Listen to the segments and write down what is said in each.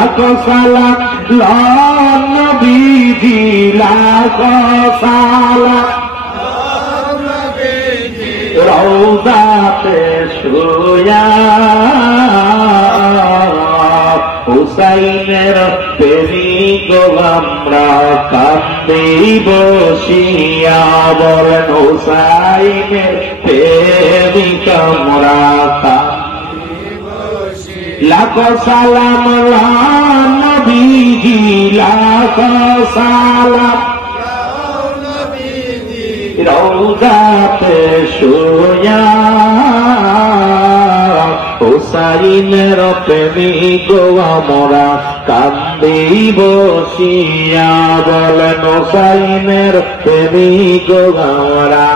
লাখো সালাম নবীজি লাখো সালাম রওজাতে শুয়া হুসাইনের প্রেমিক আমরা কান্দে বসিয়া বলেন হুসাইনের প্রেমিক আমরা লাখো সালাম নবীজি লাখো সালাম রওজাতে শুয়া হুসাইনের প্রেমিক আমরা কান্দে বসিয়া বলেন হুসাইনের প্রেমিক আমরা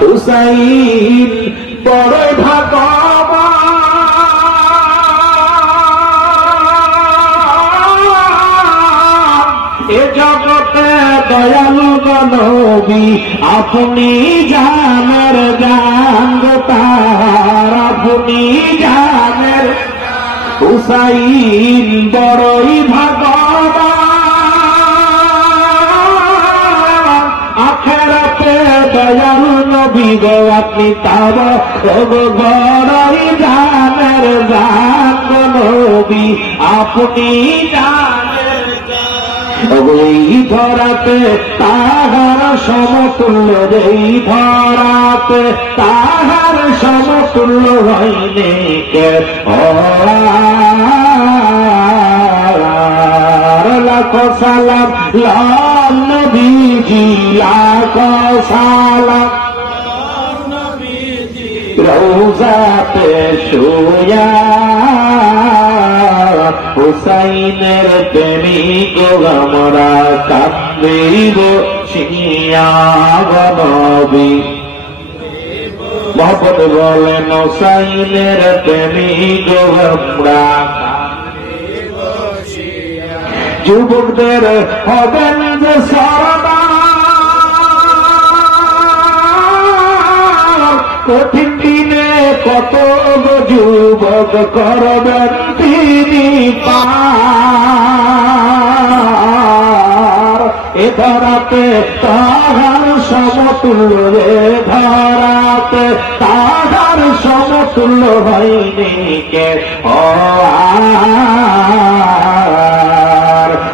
হুসাইন বড় ভাগ্যবান এ জগতে দয়ালু নবী আপনি জানের জান তার আপনি জানের হুসাইন বড়ই ভাগ্যবান আখেরাতে দয়ালু নবী গো আপনি তার বড়ই জানের জান নবী আপনি জানের এই ধরাতে তাহার সমতুল্য এই ধরাতে তাহার সমতুল্য হয়নি কে লাখো সালাম নবীজি লাখো সালাম রওজাতে শুয়া হুসাইনের প্রেমিক আমরা কান্দে বসিয়া নবী মোহাম্মদ বলেন হুসাইনের প্রেমিক আমরা যুবকদের হবেন যে সরদার কঠিন দিনে কত যুবক করবেন তিনি পার এ ধরাতে তাহার সমতুল্য এ ধরাতে তাহার সমতুল্য হয়নি কে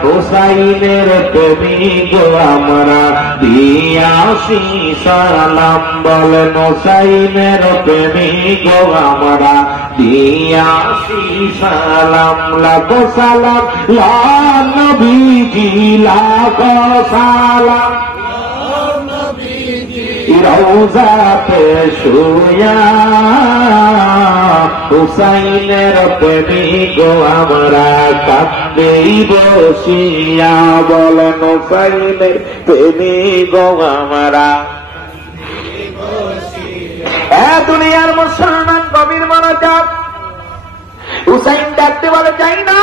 হুসাইনের প্রেমিক আমরা দিয়াছি সালাম বলেন হুসাইনের প্রেমিক আমরা দিয়াছি সালাম লাখো সালাম নবীজি লাখো সালাম রওজাতে শুয়া হুসাইনের প্রেমিক আমরা কান্দে বসিয়া বলেন হুসাইনের প্রেমিক আমরা দুনিয়ার মুসলমান কবির মনোযোগ হুসাইন ডাকতে বলে চাই না